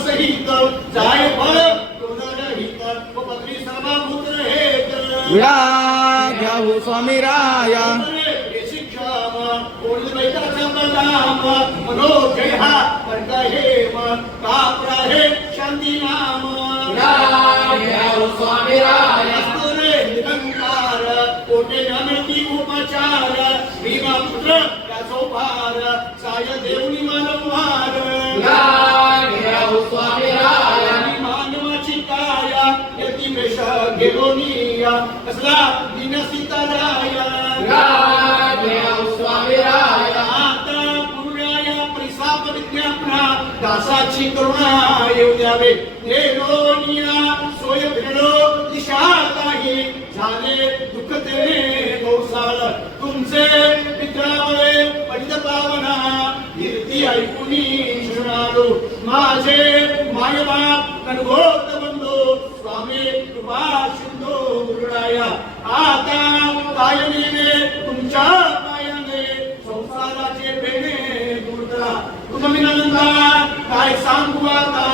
सहित जाय बळ तोडण हित पत्री सर्व पुत्र हेत विडा घ्याऊ स्वामी राया मनोजय हा शांती नाम स्वामी राया निरंकार कोटे ज्ञानती उपचार भीमा पुत्र त्याचो भार साय देवनी मानवार स्वामी राया मानवाची काया यतिमेश गेलोनिया कसला दिनसीता राया स्वामी राया आता पुण्याया परिसाप विज्ञापना दासाची करुणा येऊ द्यावे गेलोनिया सोय फिरलो दिशा काही झाले दुःख तेने कौसाल तुमचे मित्रावळे पंडित पावना कीर्ती ऐकुनी शुणालो माझे मायबाप कणगोत बंधू स्वामी कृपा सिंधू गुरुराया आता कायमीने तुमच्या पायाने संसाराचे बेणे दूर करा तुम्ही काय सांगू आता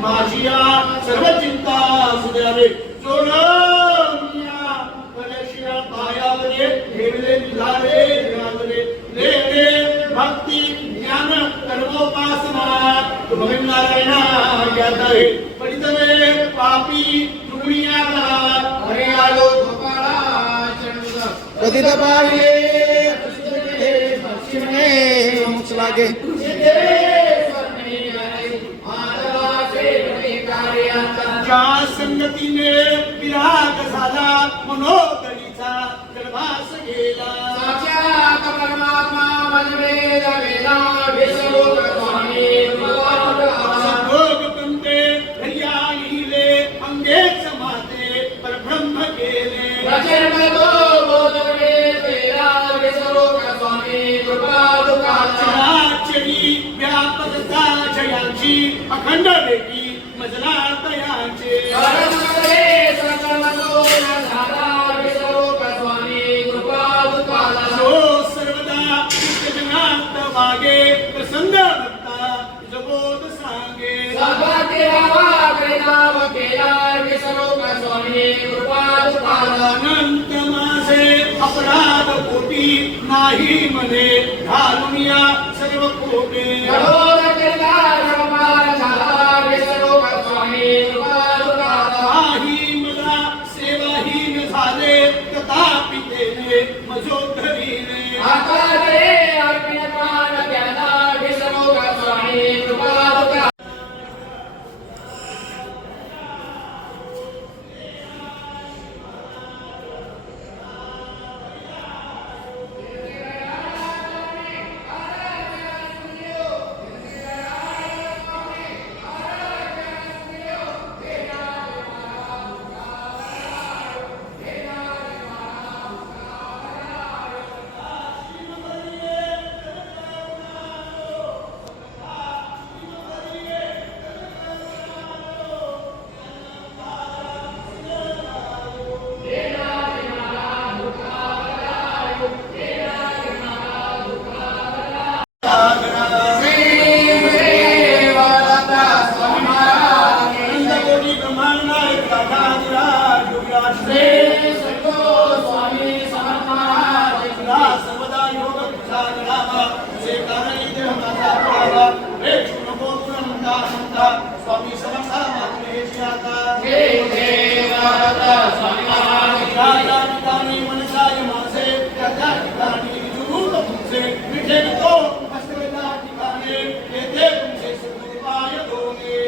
माझी या सर्व चिंता सुद्यावे जोडमिया कलशिया पायावरे ठेवले निघाले निघाले ले भक्ती ज्ञान कर्मोपासना तुम्ही नारायणा ज्ञात आहे पडितवे पापी दुनिया हरे आलो गोपाळा चंद्र कधी दबावे पश्चिमे मुख लागे ज्या संगतीने विराग झाला मनोदळीचा गर्भास गेला परमात्मा मनवेद वेदा विसरोग स्वामी संभोग पंते हरिया लिहिले अंगेच माते परब्रह्म गेले प्रचंडो बोधवे तेरा विसरोग स्वामी कृपा दुकाचा चराचरी व्यापकता जयांची अखंड बेटी मजला तयांचे परमरे सकलतो झाला विसरोग स्वामी कृपा दुकाचा जो सर्वदा जगन्नाथ वागे प्रसन्न भक्ता जगोद सांगे अनंत माझे अपराध पोटी नाही मने घालून या सर्व कोटे काही मला सेवाहीन झाले तथापि तेने मजो धरीने स्वामी समर्थ मनुष्य माझे त्या ठिकाणी जुरूर तुमचे विठे तो हस्तवेदा ठिकाणी येथे तुमचे सुखपाय दोने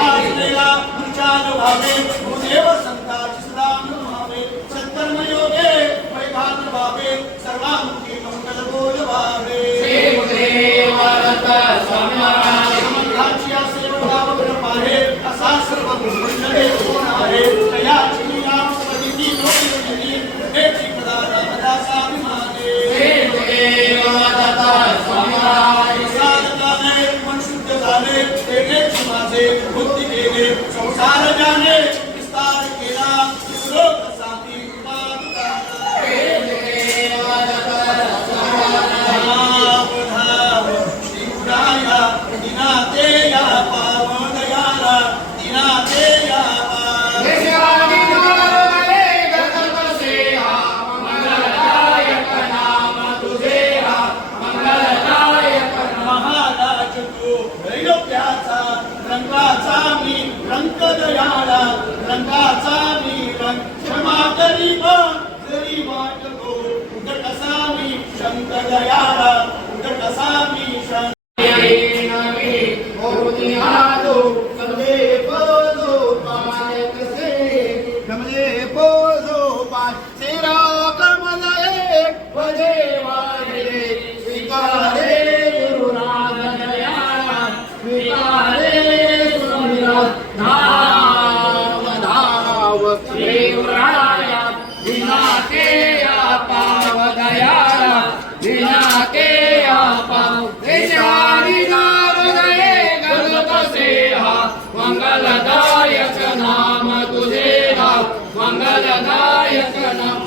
आजलेला विचार व्हावे गुरुदेव संताची सदा व्हावे सत्कर्म योगे वैभाग व्हावे सर्वांमुखी मंगल बोलवावे समर्थाची सेवा पाहे असा सर्व मंडळे होणार आहे तयाची शिरा कमलाए भजेवारे स्वीकारे गुरुनाथ दयाळा स्वीकारे सुमिरन धाव धाव शिवराया विना के पाव दयाळा विना के पाव देशारी नाम गए गलत से हा मंगलदायक नाम तुझे हा मंगलदायक नाम